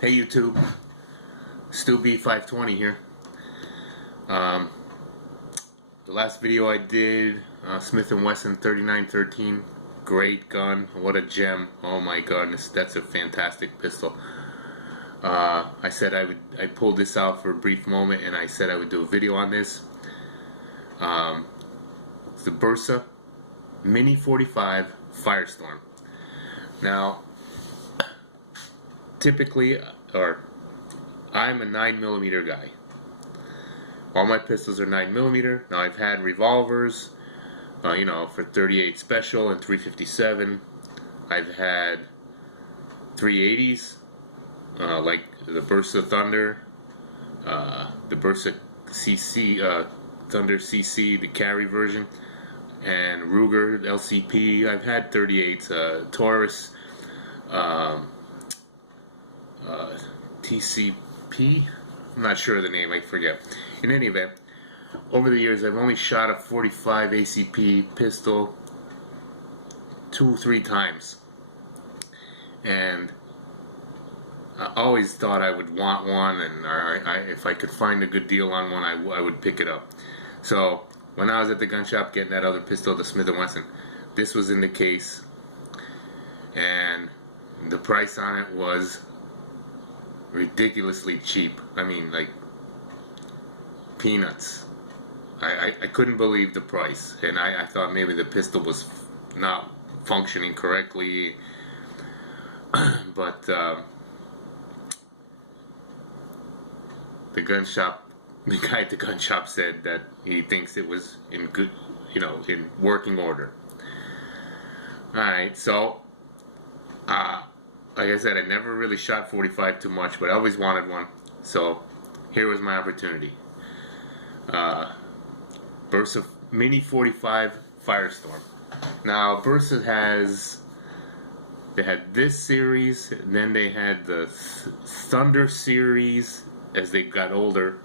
Hey YouTube, Stu B520 here. The last video I did, Smith & Wesson 3913, great gun, what a gem, oh my goodness, that's a fantastic pistol. I said I pulled this out for a brief moment and I said I would do a video on this. It's the Bersa Mini 45 Firestorm. Now, typically, I'm a 9mm guy. All my pistols are 9mm. Now I've had revolvers, for 38 Special and 357. I've had 380s, like the Bersa Thunder, the Bersa CC, Thunder CC, the carry version, and Ruger LCP. I've had 38s, Taurus, TCP, I'm not sure of the name, I forget. In any event, over the years I've only shot a 45 ACP pistol 2-3 times, and I always thought I would want one, and if I could find a good deal on one, I would pick it up. So when I was at the gun shop getting that other pistol, the Smith & Wesson, this was in the case, and the price on it was ridiculously cheap. I mean, like peanuts. I couldn't believe the price, and I thought maybe the pistol was not functioning correctly, but the guy at the gun shop said that he thinks it was in good, in working order. Alright, so like I said, I never really shot 45 too much, but I always wanted one, so here was my opportunity. Bersa Mini 45 Firestorm. Now Bersa they had this series, and then they had the Thunder series as they got older,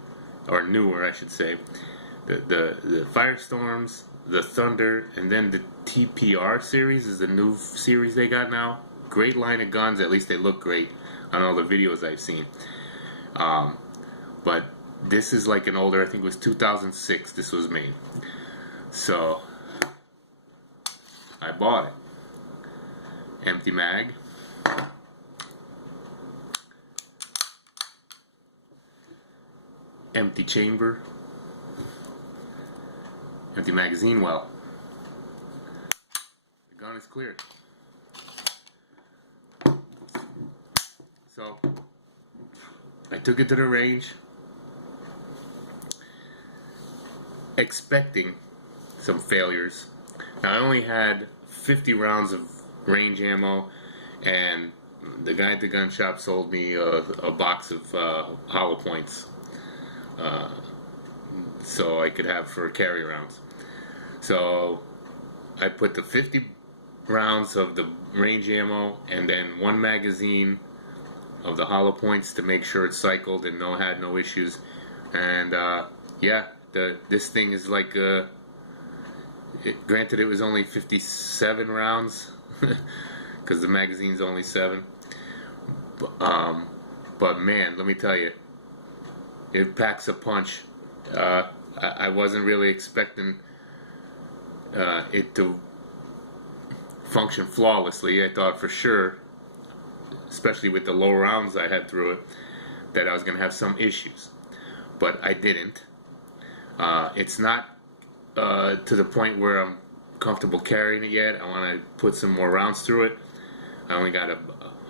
or newer I should say. The Firestorms, the Thunder, and then the TPR series is the new series they got now. Great line of guns, at least they look great on all the videos I've seen. But this is like an older, I think it was 2006 this was made. So I bought it. Empty mag. Empty chamber. Empty magazine well. The gun is cleared. So I took it to the range, expecting some failures. Now I only had 50 rounds of range ammo, and the guy at the gun shop sold me a box of hollow points, so I could have for carry rounds. So I put the 50 rounds of the range ammo and then one magazine of the hollow points to make sure it's cycled and had no issues. And yeah, this thing is like granted it was only 57 rounds because the magazine's only 7, but man, let me tell you, it packs a punch. I wasn't really expecting it to function flawlessly. I thought for sure, especially with the low rounds I had through it, that I was going to have some issues, but I didn't. It's not to the point where I'm comfortable carrying it yet. I want to put some more rounds through it. I only got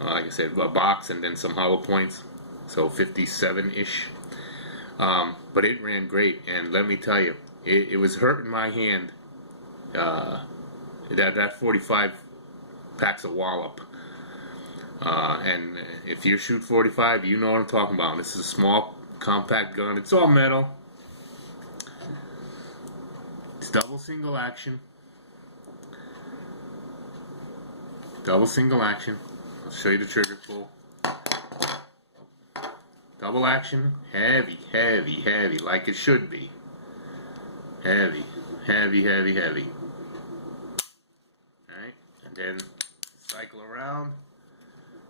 like I said, a box and then some hollow points, so 57-ish. But it ran great, and let me tell you, it was hurting my hand. That 45 packs a wallop. And if you shoot 45, you know what I'm talking about. This is a small, compact gun. It's all metal. It's double single action. Double single action. I'll show you the trigger pull. Double action. Heavy, heavy, heavy, like it should be. Heavy, heavy, heavy, heavy. Alright, and then cycle around.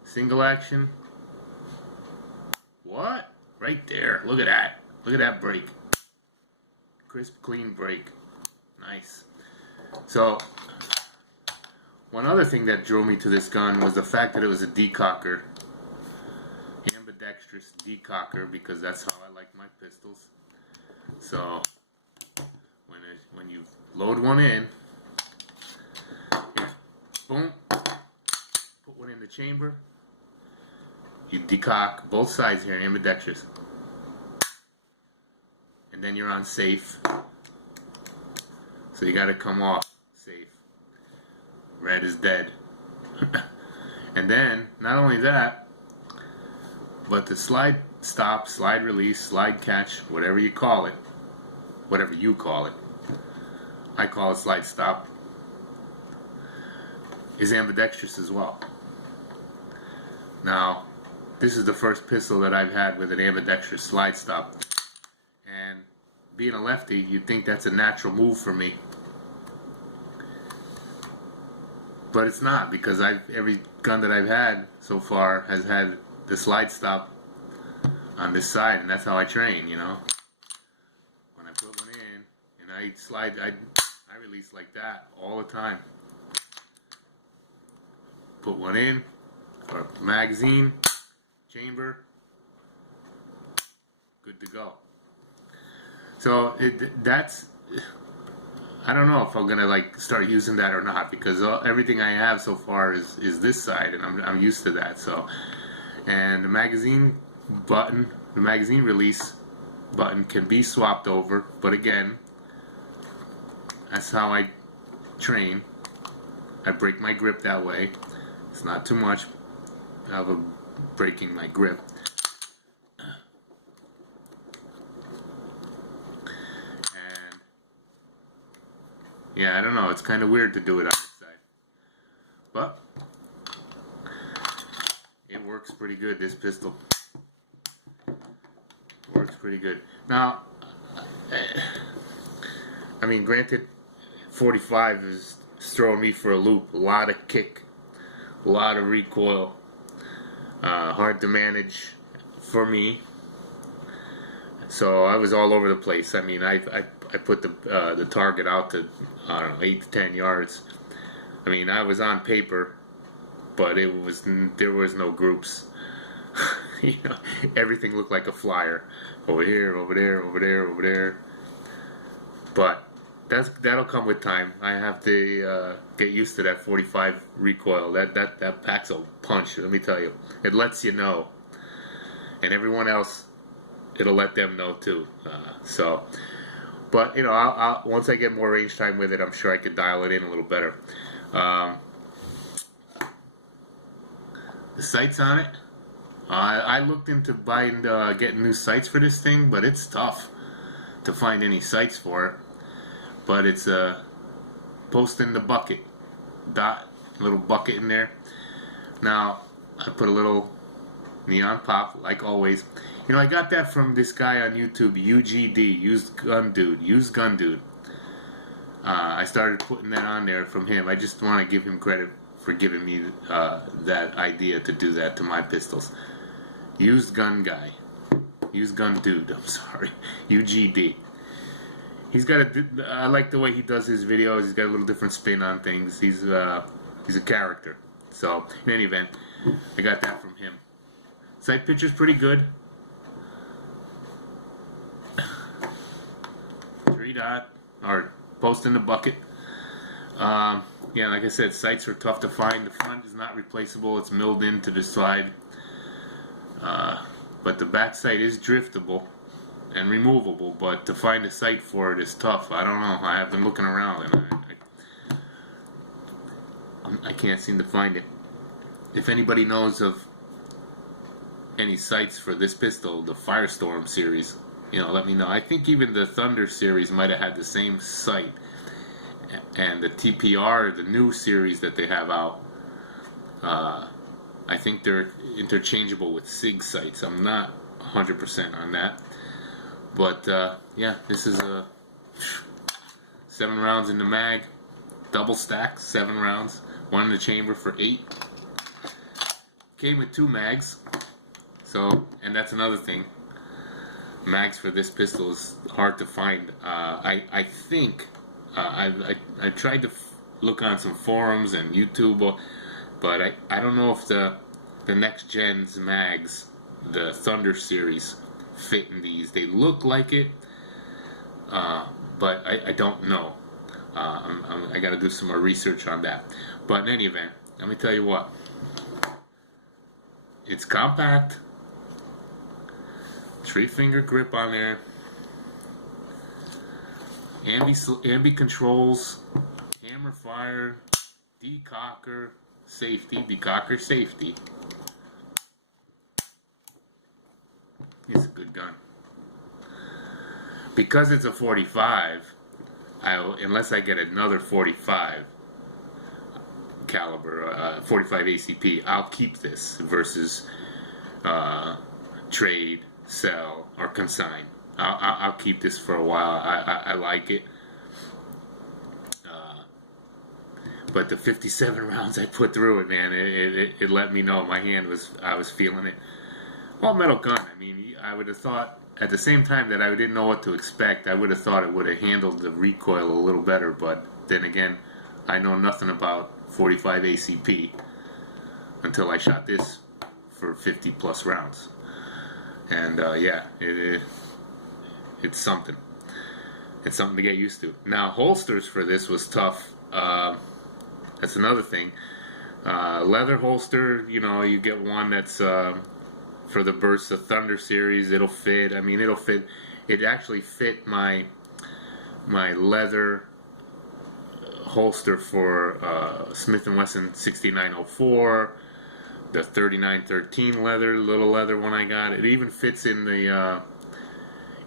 Single action. What? Right there. Look at that. Look at that break. Crisp, clean break. Nice. So, one other thing that drew me to this gun was the fact that it was a decocker. Ambidextrous decocker, because that's how I like my pistols. So, when you load one in, here, boom, put one in the chamber, you decock both sides here, ambidextrous. And then you're on safe. So you gotta come off safe. Red is dead. And then, not only that, but the slide stop, slide release, slide catch, whatever you call it, I call it slide stop, is ambidextrous as well. Now, this is the first pistol that I've had with an ambidextrous slide stop. And being a lefty, you'd think that's a natural move for me. But it's not, because every gun that I've had so far has had the slide stop on this side, and that's how I train, you know. When I put one in and I slide, I release like that all the time. Put one in, or magazine, chamber, good to go. So that's, I don't know if I'm gonna like start using that or not, because everything I have so far is this side, and I'm used to that. So, and the magazine button, the magazine release button can be swapped over, but again, that's how I train. I break my grip that way. It's not too much of a breaking my grip. And yeah, I don't know, it's kind of weird to do it on this side, but it works pretty good. This pistol works pretty good. Now, I mean, granted, 45 is throwing me for a loop. A lot of kick, a lot of recoil, hard to manage for me. So I was all over the place. I mean, I put the target out to, I don't know, 8 to 10 yards. I mean, I was on paper, but there was no groups. You know, everything looked like a flyer. Over here, over there, over there, over there. But that'll come with time. I have to get used to that 45 recoil. That packs a punch. Let me tell you, it lets you know, and everyone else, it'll let them know too. So, but you know, I'll once I get more range time with it, I'm sure I could dial it in a little better. The sights on it, I looked into buying, getting new sights for this thing, but it's tough to find any sights for it. But it's a post in the bucket, little bucket in there. Now I put a little neon pop, like always. You know, I got that from this guy on YouTube, UGD, Used Gun Dude. I started putting that on there from him. I just want to give him credit for giving me that idea to do that to my pistols. Used Gun Dude, I'm sorry, UGD. He's got I like the way he does his videos. He's got a little different spin on things. He's a character. So in any event, I got that from him. Sight picture's pretty good. 3-dot or post in the bucket. Yeah, like I said, sights are tough to find. The front is not replaceable. It's milled into the side. But the back sight is driftable and removable, but to find a sight for it is tough. I don't know. I have been looking around and I can't seem to find it. If anybody knows of any sights for this pistol, the Firestorm series, you know, let me know. I think even the Thunder series might have had the same sight, and the TPR, the new series that they have out, I think they're interchangeable with SIG sights. I'm not 100% on that, but yeah, this is a 7 rounds in the mag, double stack, 7 rounds, 1 in the chamber for 8. Came with 2 mags, So, and that's another thing. Mags for this pistol is hard to find. I think I tried to look on some forums and YouTube, but I don't know if the next gen's mags, the Thunder series, fit in these. They look like it, but I don't know. I got to do some more research on that. But in any event, let me tell you what. It's compact. 3-finger grip on there. Ambi controls. Hammer fire. Decocker safety. Decocker safety. It's a good gun. Because it's a 45, unless I get another 45 caliber, 45 ACP, I'll keep this versus trade, sell, or consign. I'll keep this for a while. I like it. But the 57 rounds I put through it, man, it let me know my hand I was feeling it. All metal gun. I mean, I would have thought at the same time that I didn't know what to expect. I would have thought it would have handled the recoil a little better. But then again, I know nothing about 45 ACP until I shot this for 50 plus rounds. And yeah, it's something. It's something to get used to. Now, holsters for this was tough. That's another thing. Leather holster, you know, you get one that's for the Bersa Thunder series. It'll fit. I mean, it'll fit. It actually fit my leather holster for Smith & Wesson 6904, the 3913 leather, little leather one I got. It even fits in the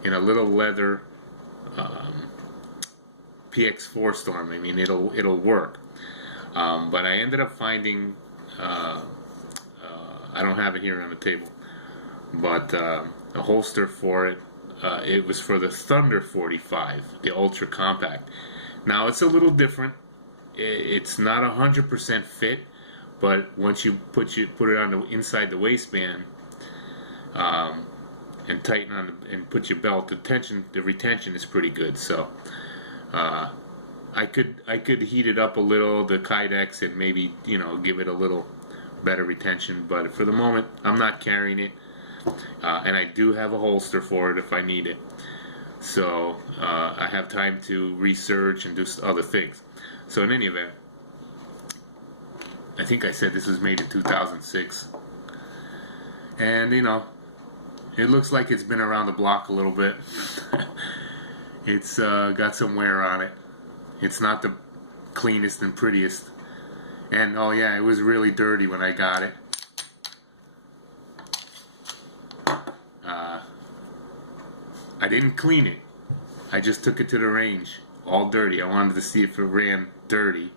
in a little leather PX4 Storm. I mean, it'll work. But I ended up finding, I don't have it here on the table, but a holster for it. It was for the Thunder 45, the ultra compact. Now it's a little different. It's not 100% fit, but once you put it on the inside the waistband and tighten on and put your belt, the retention is pretty good. So I could heat it up a little, the Kydex, and maybe, you know, give it a little better retention. But for the moment, I'm not carrying it, and I do have a holster for it if I need it. So I have time to research and do other things. So in any event, I think I said this was made in 2006, and you know, it looks like it's been around the block a little bit. It's got some wear on it. It's not the cleanest and prettiest. And oh yeah, it was really dirty when I got it. I didn't clean it. I just took it to the range, all dirty. I wanted to see if it ran dirty.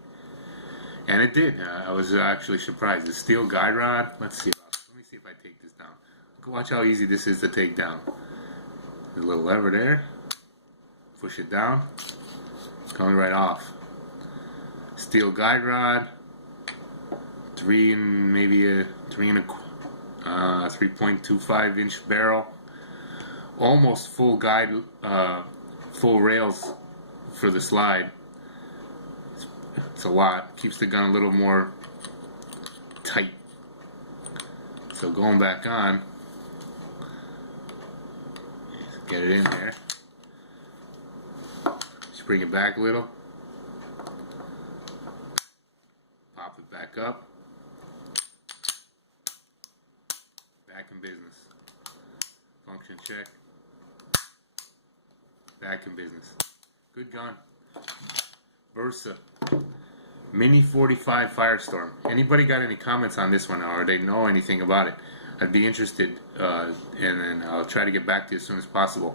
And it did. I was actually surprised. The steel guide rod. Let's see. Let me see if I take this down. Watch how easy this is to take down. The little lever there. Push it down. It's coming right off. Steel guide rod. 3.25 inch barrel. Almost full guide, full rails for the slide. It's a lot. Keeps the gun a little more tight. So going back on, get it in there. Just bring it back a little. Pop it back up. Back in business. Function check. Back in business. Good gun. Bersa Mini 45 Firestorm. Anybody got any comments on this one, or they know anything about it? I'd be interested, and then I'll try to get back to you as soon as possible.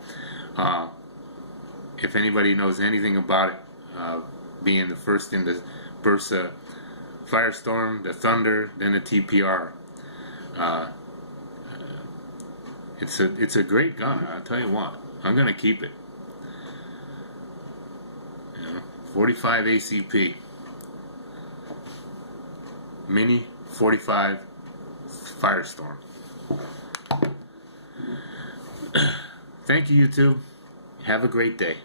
If anybody knows anything about it, being the first in the Bersa Firestorm, the Thunder, then the TPR. It's a great gun. I'll tell you what. I'm gonna keep it. 45 ACP. Mini 45 Firestorm. Thank you, YouTube. Have a great day.